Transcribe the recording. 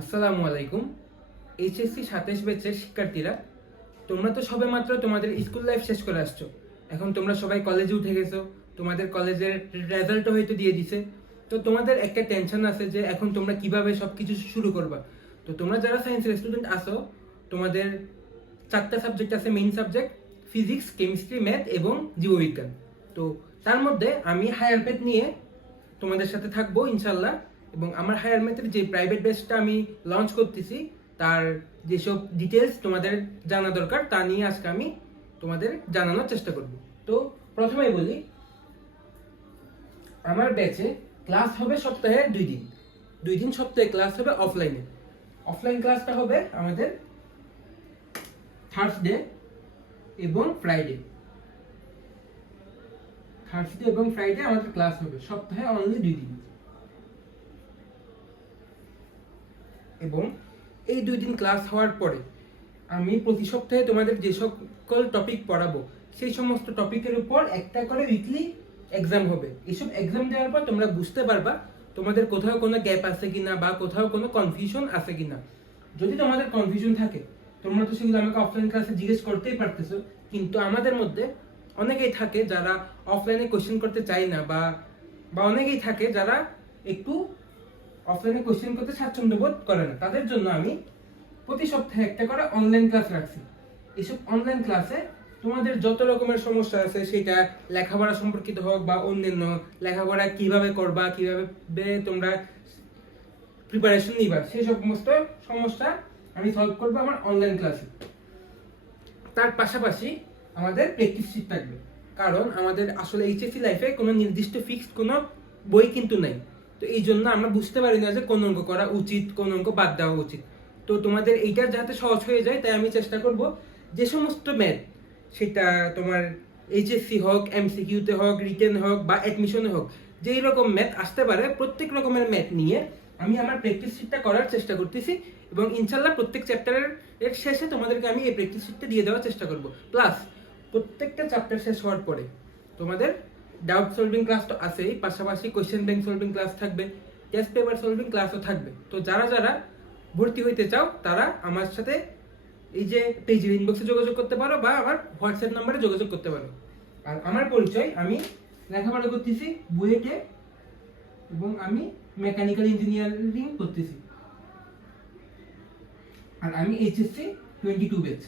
আসসালামু আলাইকুম। এইচএসসি 27 ব্যাচের শিক্ষার্থীরা, তোমরা তো সবে মাত্র তোমাদের স্কুল লাইফ শেষ করে আসছো। এখন তোমরা সবাই কলেজে উঠে গেছো, তোমাদের কলেজের রেজাল্টও হয়তো দিয়ে দিছে। তো তোমাদের একটা টেনশন আছে যে এখন তোমরা কিভাবে সবকিছু শুরু করবা। তো তোমরা যারা সায়েন্সের স্টুডেন্ট আসো, তোমাদের 4টা সাবজেক্ট আছে, main subject physics, chemistry, math এবং জীববিজ্ঞান। তো তার মধ্যে আমি হায়ার ম্যাথ নিয়ে তোমাদের সাথে থাকবো ইনশাল্লাহ। এবং আমার হায়ার ম্যাথের যে প্রাইভেট ব্যাচটা আমি লঞ্চ করতেছি, তার যেসব ডিটেলস তোমাদের জানা দরকার তা নিয়ে আজকে আমি তোমাদের জানানোর চেষ্টা করব। তো প্রথমেই বলি, আমার ব্যাচে ক্লাস হবে সপ্তাহে 2 দিন। 2 দিন সপ্তাহে ক্লাস হবে অফলাইনে। অফলাইন ক্লাসটা হবে আমাদের থার্সডে এবং ফ্রাইডে। থার্সডে এবং ফ্রাইডে আমাদের ক্লাস হবে, সপ্তাহে অনলি 2 দিন। এবং এই 2 দিন ক্লাস হওয়ার পরে আমি প্রতি সপ্তাহে তোমাদের যে সকল টপিক পড়াবো, সেই সমস্ত টপিকের উপর একটা করে উইকলি এক্সাম হবে। এইসব এক্সাম দেওয়ার পর তোমরা বুঝতে পারবা তোমাদের কোথাও কোনো গ্যাপ আছে কিনা বা কোথাও কোনো কনফিউশন আছে কিনা। যদি তোমাদের কনফিউশন থাকে, তোমরা তো সেগুলো আমাকে অফলাইন ক্লাসে জিজ্ঞেস করতেই পারতেছো। কিন্তু আমাদের মধ্যে অনেকেই থাকে যারা অফলাইনে কোশ্চেন করতে চায় না, বা বা অনেকেই থাকে যারা একটু অফলাইনে কোশ্চেন করতে স্বাচ্ছন্দ্য বোধ করে না। তাদের জন্য আমি প্রতি সপ্তাহে একটা করে অনলাইন ক্লাস রাখছি। এসব অনলাইন ক্লাসে তোমাদের যত রকমের সমস্যা আছে, সেটা লেখাপড়া সম্পর্কিত হোক বা অন্যান্য, লেখাপড়া কিভাবে করবা, কিভাবে তোমরা প্রিপারেশন নিবা, সেই সমস্ত সমস্যা আমি সলভ করবো আমার অনলাইন ক্লাসে। তার পাশাপাশি আমাদের প্র্যাকটিস শিট থাকবে, কারণ আমাদের আসলে এইচএসসি লাইফে কোনো নির্দিষ্ট ফিক্সড কোনো বই কিন্তু নাই। তো এই জন্য আমরা বুঝতে পারি না যে কোন অঙ্ক করা উচিত, কোন অঙ্ক বাদ দেওয়া উচিত। তো তোমাদের এইটা যাতে সহজ হয়ে যায়, তাই আমি চেষ্টা করব যে সমস্ত ম্যাথ, সেটা তোমার এইচএসসি হোক, এমসিকিউতে হোক, রিটেন হোক বা অ্যাডমিশনে হোক, যেই রকম ম্যাথ আসতে পারে প্রত্যেক রকমের ম্যাথ নিয়ে আমি আমার প্র্যাকটিস শিটটা করার চেষ্টা করতেছি। এবং ইনশাল্লাহ প্রত্যেক চ্যাপ্টারের শেষে তোমাদেরকে আমি এই প্র্যাকটিস শিটটা দিয়ে দেওয়ার চেষ্টা করব। প্লাস প্রত্যেকটা চ্যাপ্টার শেষ হওয়ার পরে তোমাদের ডাউট সলভিং ক্লাস তো আছেই, পাশাপাশি কোয়েশ্চেন ব্যাংক সলভিং ক্লাস থাকবে, টেস্ট পেপার সলভিং ক্লাসও থাকবে। তো যারা যারা ভর্তি হইতে চাও, তারা আমার সাথে এই যে পেজের ইনবক্সে যোগাযোগ করতে পারো বা আমার হোয়াটসঅ্যাপ নাম্বারে যোগাযোগ করতে পারো। আর আমার পরিচয়, আমি লেখাপড়া করতেছি বুয়েটে এবং আমি মেকানিক্যাল ইঞ্জিনিয়ারিং করতেছি। আর আমি এইচএসসি 22 ব্যাচ।